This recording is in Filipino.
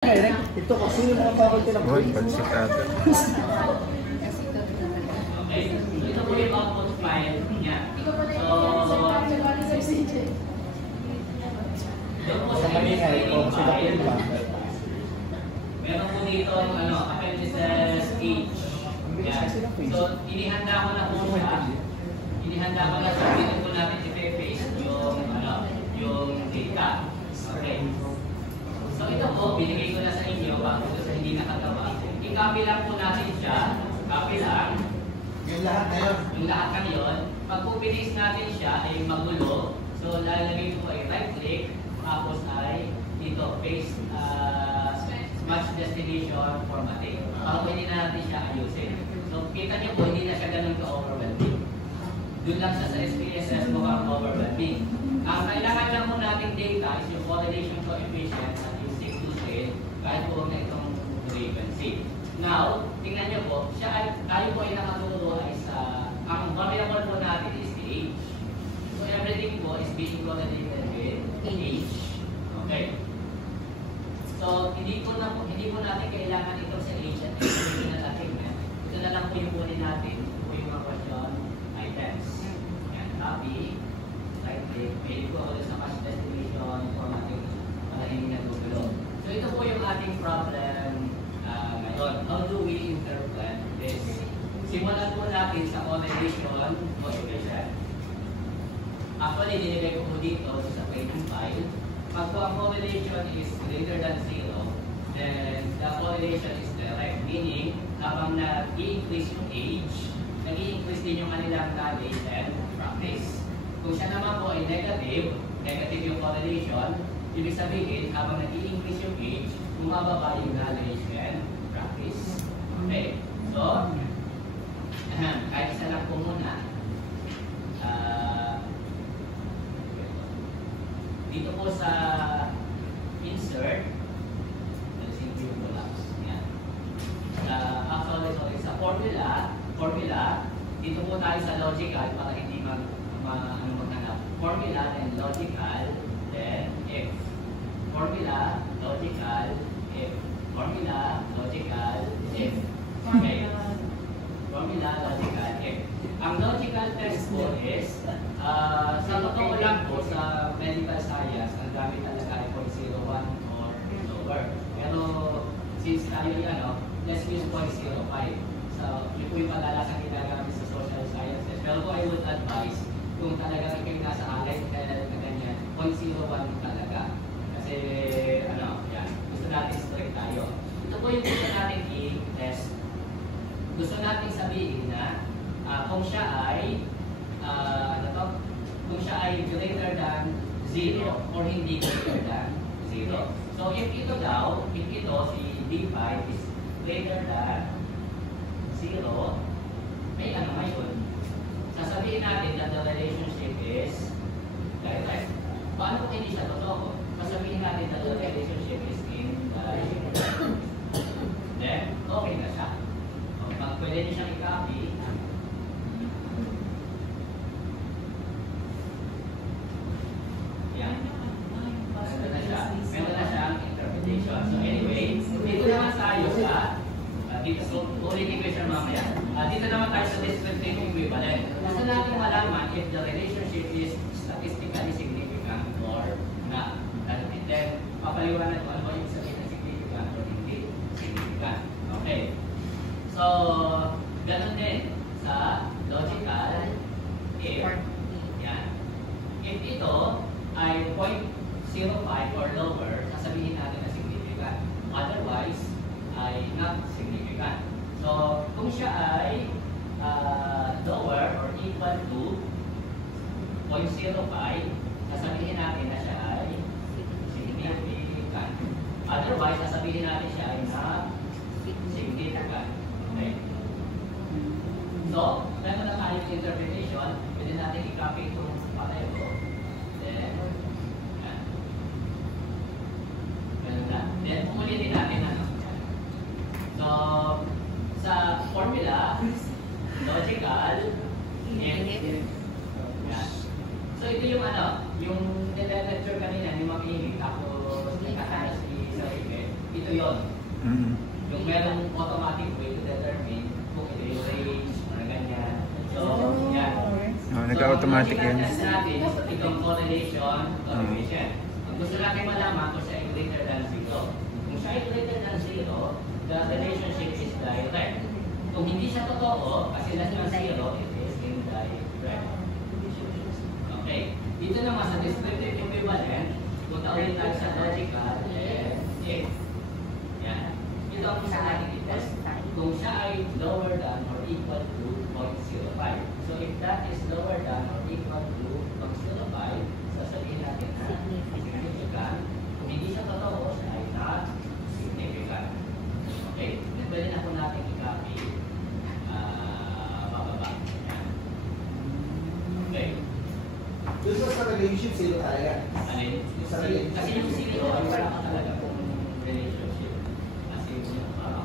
Ito kasi yung mga faculty na po. Uy, pagsikado. Okay. Ito po yung output file niya. So, doon po sa illustrating file, meron po dito appendices H. Yan. So, inihanda ko na po siya. Inihanda ko na sa video po natin i-paste yung data. Okay. So, ito po, binigay ko na sa inyo bago ito sa hindi nakagawa. I-copy lang po natin siya. Copy lang. Yung lahat na yun. Yung lahat na yun. Pag po pinis natin siya ay magulo. So, lalagay ko ay right-click. Tapos ay dito, paste match destination formatting. Para pwede na natin siya ayusin. So, kita niyo po, hindi na siya ganun ka-overwhelming. Doon lang siya sa SPSS mukhang overwhelming. Ang kailangan lang po nating data is yung correlation coefficient at yung sig-to-sig kahit po na itong frequency. Now, tingnan niyo po, tayo po ay nakaturo ay sa, ang variable po natin is the age. So, everything po is being correlated with age. Okay. So, hindi po natin kailangan ito sa age at age na natin. Ito na lang po yung kunin natin. Ito po yung mga question items. Yan, copy. Right-click. Pwede po ako sa match destination formatting para hindi nagugulo. So, ito po yung ating problem ngayon. How do we interpret this? Simulan po natin sa correlation coefficient. Actually, dinilagay ko po dito sa training file. Pag po ang correlation is greater than 0, then the correlation is direct. Meaning, habang nag-i-increase yung age, nag-i-increase din yung kanilang knowledge and practice. Kung siya naman po ay negative yung correlation, ibig sabihin, habang nag-i-increase yung age, bumababa yung knowledge and practice. Okay? So, kahit isa lang po muna. Dito po sa insert, sa formula, dito po tayo sa logical para hindi maghanap. Formula and logical, then if. Formula, logical, if. Formula, logical, if. Okay. Formula, logical, if. Ang logical test po is, sa totoo lang po sa medical science, ang gamit talaga ay 0.01 or lower. Pero since tayo let's use 0.05. So, yun po yung kadalasan ginagamit sa social sciences. Pero po I would advise, kung talaga kayo nasa allied health na ganyan, 0.01 talaga. Kasi, yan, gusto natin straight tayo. Ito po yung gusto natin i-test. Gusto natin sabihin na kung siya ay kung siya ay greater than 0 or hindi greater than 0. So if ito si D5 is greater than 0, may ngayon, sasabihin natin that the relationship is direct. Paano kung hindi siya totoo? Sasabihin natin that the relationship is indirect. Then, okay na siya. Pwede niyo siyang i-copy. Meron na siyang interpretation. So anyway, dito naman tayo sa ulitin ko siya mamaya. Dito naman tayo sa descriptive equivalent. Gusto natin malaman if the relationship is statistically significant or not. And then, papaliwanag ko ano ba yung sabihin na significant or hindi significant. Okay. So, ganun din sa logical if. Yan. If ito ay 0.05 or lower, sasabihin natin na significant. Otherwise, ay not significant. So, kung siya ay lower or equal to 0.05, sasabihin natin na siya ay significant. Otherwise, sasabihin natin siya ay not significant. Okay? So, meron na tayong interpretation. Pwede natin i-copy itong pareho. Then, then ulitin natin So, sa formula, logical, and so ito yung yung nile-lecture kanina ni Ma'am Amy, tapos nagkakala si Sir Ibe. Ito yun. Mm. Yung merong automatic way to determine kung ito yung range, mga ganyan. So, yan. Oh, nag-automatic yan. yan. Ang natin is itong correlation, correlation. Kung gusto natin malaman kung siya ay greater than 0. Kung siya ay greater than 0, the relationship is direct. Kung hindi siya totoo, kasi less than 0, it is indirect. Okay. Dito naman sa descriptive equivalent, kung ulit tayo sa logical, yan. Ito ang gusto natin i-test. Kung siya ay lower than or equal to 0.05. So if that is lower than or equal to 0.05, sasabihin natin na significant. Kung hindi siya totoo, siya ay not significant. Okay. Then pwede na po natin i-copy bababa. Yan. Okay. Doon sa relationship, zero talaga. Alin? Kasi yung zero ay wala ka talaga kung relationship. Kasi yung parang